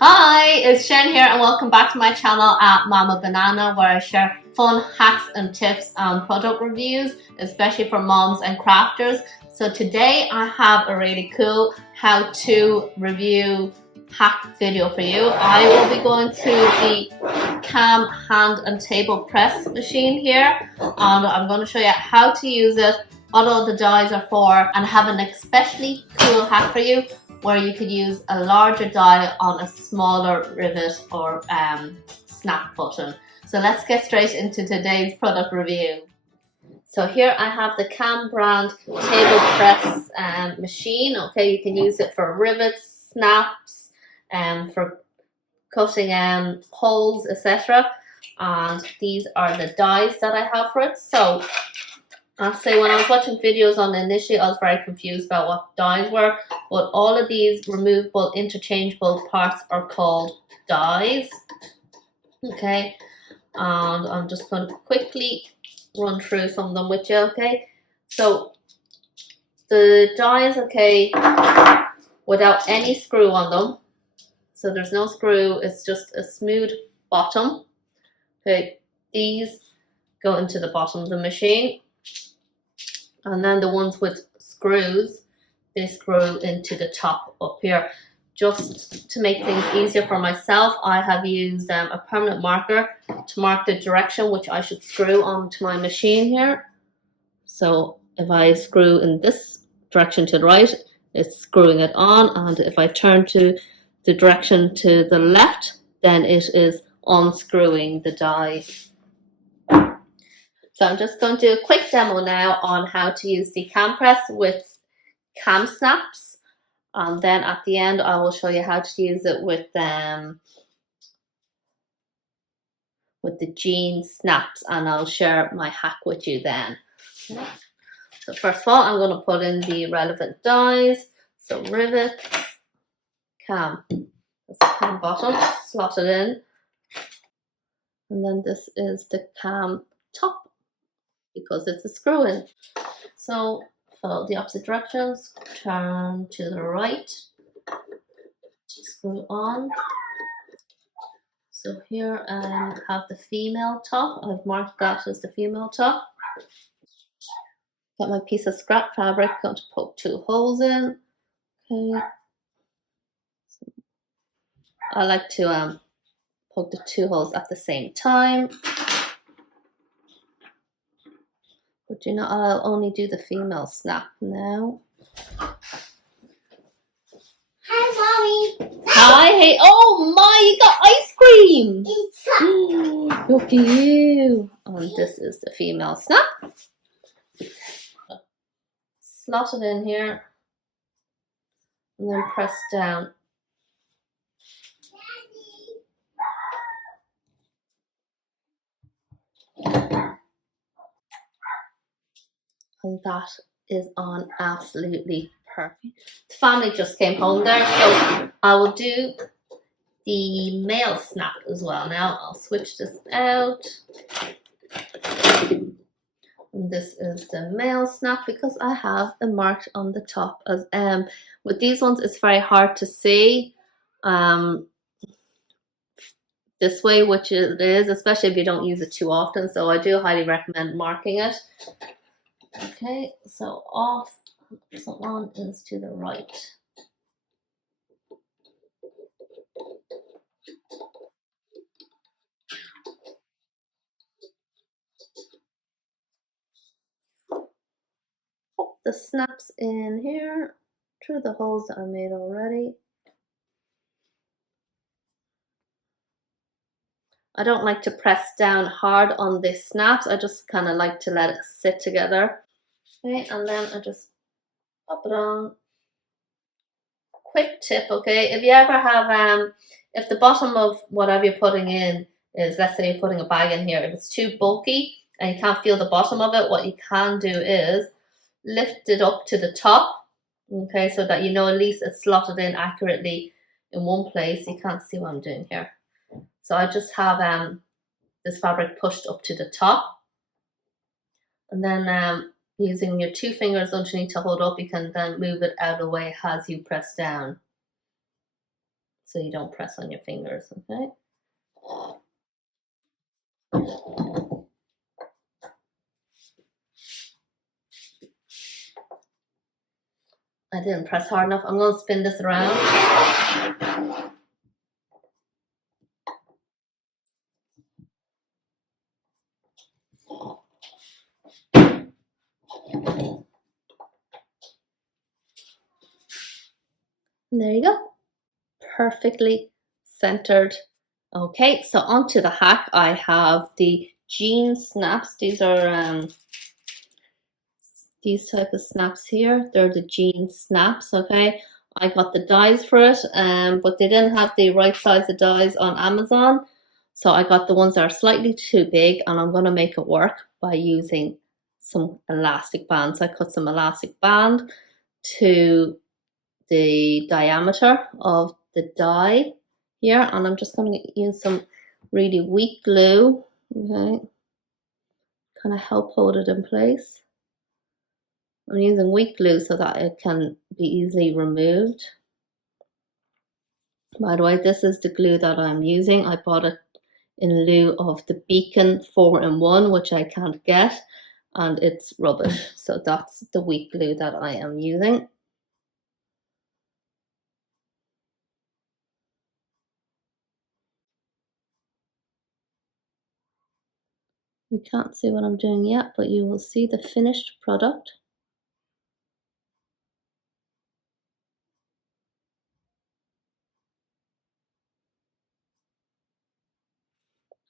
Hi, it's Shen here and welcome back to my channel at Mama Banana, where I share fun hacks and tips and product reviews, especially for moms and crafters. So today I have a really cool how to review hack video for you. I will be going through the KAM hand and table press machine here, and I'm going to show you how to use it, what all the dies are for, and have an especially cool hack for you where you could use a larger die on a smaller rivet or snap button. So let's get straight into today's product review. So here I have the KAM brand table press machine. Okay, you can use it for rivets, snaps, for cutting holes, etc. And these are the dies that I have for it. So I'll say when I was watching videos on it initially, I was very confused about what dies were, but all of these removable, interchangeable parts are called dies. Okay, and I'm just going to quickly run through some of them with you. Okay, so the dies, okay, without any screw on them, so there's no screw, it's just a smooth bottom. Okay, these go into the bottom of the machine. And then the ones with screws, they screw into the top up here. Just to make things easier for myself, I have used a permanent marker to mark the direction which I should screw onto my machine here. So if I screw in this direction to the right, it's screwing it on, and if I turn to the direction to the left, then it is unscrewing the die. So I'm just going to do a quick demo now on how to use the KAM press with KAM snaps, and then at the end I will show you how to use it with the jean snaps, and I'll share my hack with you then. Okay. So first of all, I'm going to put in the relevant dies. So rivet, KAM, that's the KAM bottom, slot it in, and then this is the KAM top because it's a screw in. So follow the opposite directions, turn to the right, screw on. So here I have the female top. I've marked that as the female top. Got my piece of scrap fabric, going to poke 2 holes in. Okay. So I like to poke the 2 holes at the same time. But you know, I'll only do the female snap now. Hi, Mommy. Hi, hey. Oh my, you got ice cream. Look at you. And this is the female snap. Slot it in here. And then press down. And that is on absolutely perfect. The family just came home there, so I will do the male snap as well. Now I'll switch this out. And this is the male snap because I have a mark on the top as M. With these ones, it's very hard to see this way, which it is, especially if you don't use it too often. So I do highly recommend marking it. Okay, so off, so on is to the right. Pop the snaps in here through the holes that I made already. I don't like to press down hard on the snaps. I just kind of like to let it sit together. Okay, and then I just pop it on. Quick tip, okay, if you ever have if the bottom of whatever you're putting in is, let's say you're putting a bag in here, if it's too bulky and you can't feel the bottom of it, what you can do is lift it up to the top, okay, so that you know at least it's slotted in accurately in one place. You can't see what I'm doing here. So I just have this fabric pushed up to the top, and then using your 2 fingers underneath to hold up, you can then move it out of the way as you press down. so you don't press on your fingers, okay? I didn't press hard enough. I'm going to spin this around. And there you go. Perfectly centered. Okay, so onto the hack. I have the jean snaps. These are these type of snaps here. They're the jean snaps, okay? I got the dies for it, but they didn't have the right size of dies on Amazon. So I got the ones that are slightly too big, and I'm going to make it work by using some elastic band. So I cut some elastic band to the diameter of the die here, and I'm just going to use some really weak glue, okay? Kind of help hold it in place. I'm using weak glue so that it can be easily removed. By the way, this is the glue that I'm using. I bought it in lieu of the Beacon 4-in-1, which I can't get, and it's rubbish. So that's the weak glue that I am using. You can't see what I'm doing yet, but you will see the finished product.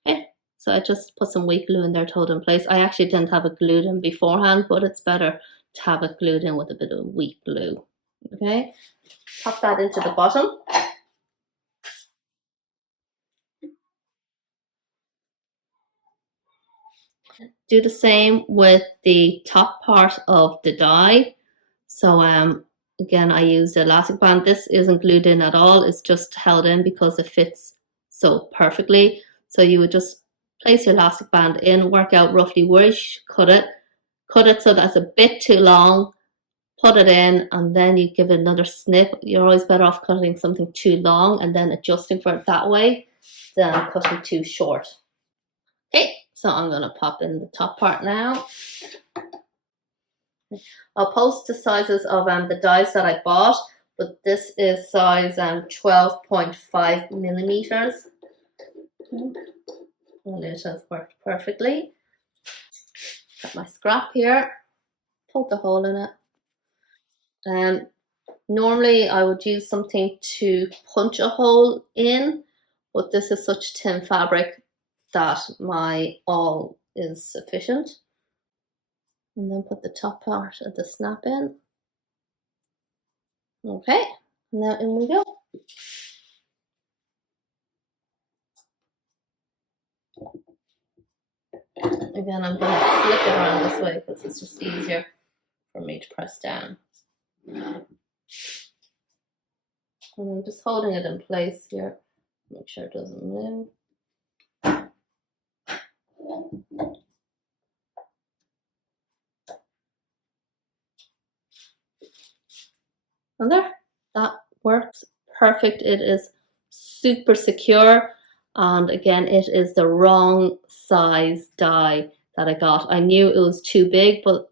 Okay, so I just put some weak glue in there to hold in place. I actually didn't have it glued in beforehand, but it's better to have it glued in with a bit of weak glue. Okay, pop that into the bottom. Do the same with the top part of the die. So again, I used the elastic band. This isn't glued in at all. It's just held in because it fits so perfectly. So you would just place your elastic band in, work out roughly where you should cut it so that's a bit too long, put it in, and then you give it another snip. You're always better off cutting something too long and then adjusting for it that way than cutting too short. Okay, so I'm going to pop in the top part now. I'll post the sizes of the dies that I bought, but this is size 12.5 millimeters. And it has worked perfectly. Got my scrap here, poke a hole in it. Normally I would use something to punch a hole in, but this is such thin fabric that my awl is sufficient. And then put the top part of the snap in. Okay, now in we go. Again, I'm going to flip it around this way because it's just easier for me to press down. And I'm just holding it in place here, make sure it doesn't move. And there, that works perfect. It is super secure, and again, it is the wrong size die that I got. I knew it was too big, but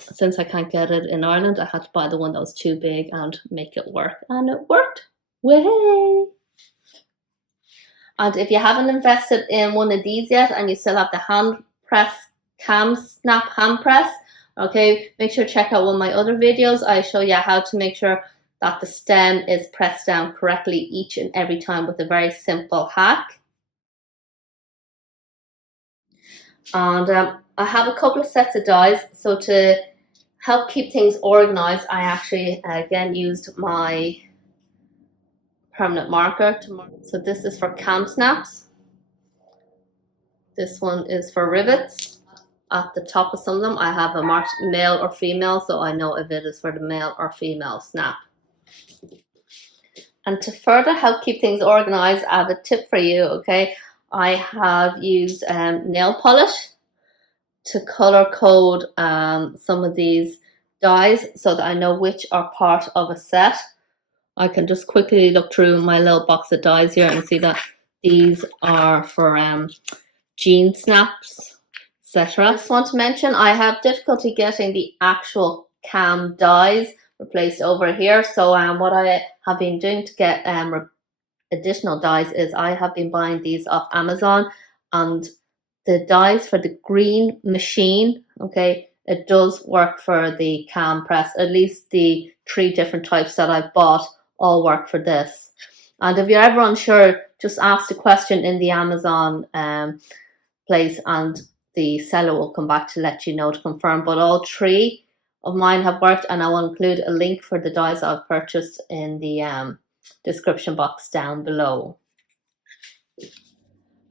since I can't get it in Ireland, I had to buy the one that was too big and make it work, and it worked. Way! And if you haven't invested in one of these yet and you still have the hand press KAM snap hand press, okay, make sure to check out one of my other videos. I show you how to make sure that the stem is pressed down correctly each and every time with a very simple hack. And I have a couple of sets of dies, so to help keep things organized, I actually again used my permanent marker to mark. So this is for KAM snaps. This one is for rivets. At the top of some of them, I have a marked male or female, so I know if it is for the male or female snap. And to further help keep things organized, I have a tip for you, okay? I have used nail polish to color code some of these dies so that I know which are part of a set. I can just quickly look through my little box of dies here and see that these are for gene snaps, etc. I just want to mention I have difficulty getting the actual KAM dies replaced over here. So what I have been doing to get additional dies is I have been buying these off Amazon, and the dies for the green machine, okay, it does work for the KAM press. At least the 3 different types that I've bought all work for this. And if you're ever unsure, just ask the question in the Amazon place and the seller will come back to let you know to confirm. But all 3 of mine have worked, and I will include a link for the dies I've purchased in the description box down below.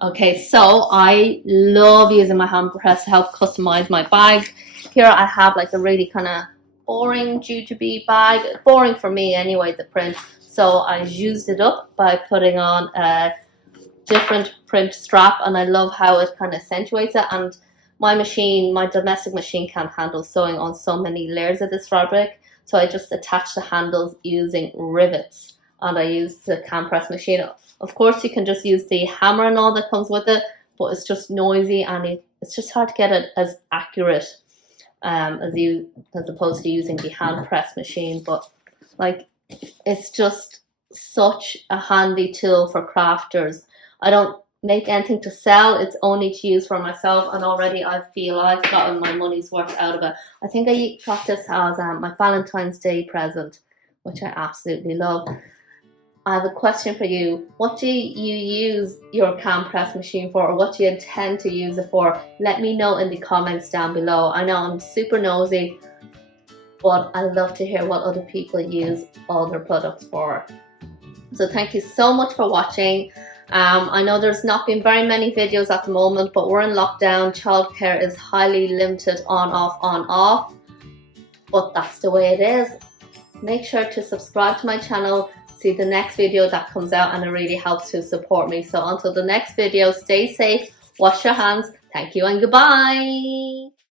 Okay, so I love using my hand press to help customize my bag. Here I have like a really kind of boring jujube bag, boring for me anyway, the print. So I used it up by putting on a different print strap, and I love how it kind of accentuates it. And my machine, my domestic machine, can't handle sewing on so many layers of this fabric, so I just attach the handles using rivets, and I use the KAM press machine. Of course, you can just use the hammer and all that comes with it, but it's just noisy and it's just hard to get it as accurate as opposed to using the hand press machine. But like, it's just such a handy tool for crafters. I don't make anything to sell, it's only to use for myself, and already I feel I've gotten my money's worth out of it. I think I got this as my Valentine's Day present, which I absolutely love. I have a question for you. What do you use your KAM press machine for, or what do you intend to use it for? Let me know in the comments down below. I know I'm super nosy, but I love to hear what other people use all their products for. So thank you so much for watching. I know there's not been very many videos at the moment, but we're in lockdown. Childcare is highly limited, on, off. But that's the way it is. Make sure to subscribe to my channel, see the next video that comes out, and it really helps to support me. So until the next video, stay safe, wash your hands. Thank you and goodbye.